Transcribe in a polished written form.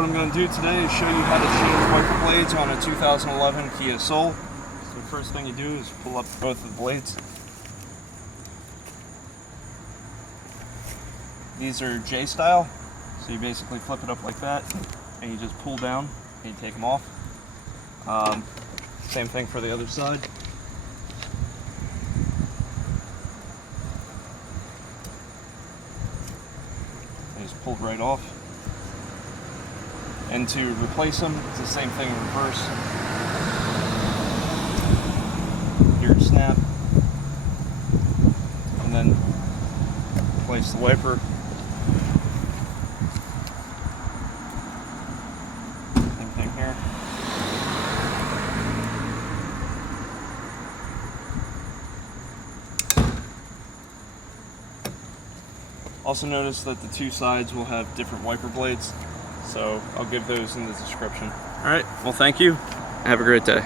what I'm going to do today is show you how to change wiper blades on a 2011 Kia Soul. So the first thing you do is pull up both of the blades. These are J style, so you basically flip it up like that and you just pull down and you take them off. Same thing for the other side. They just pulled right off. And to replace them, it's the same thing in reverse. Here, snap, and then replace the wiper. Same thing here. Also notice that the two sides will have different wiper blades, so I'll give those in the description. Alright, well thank you. Have a great day.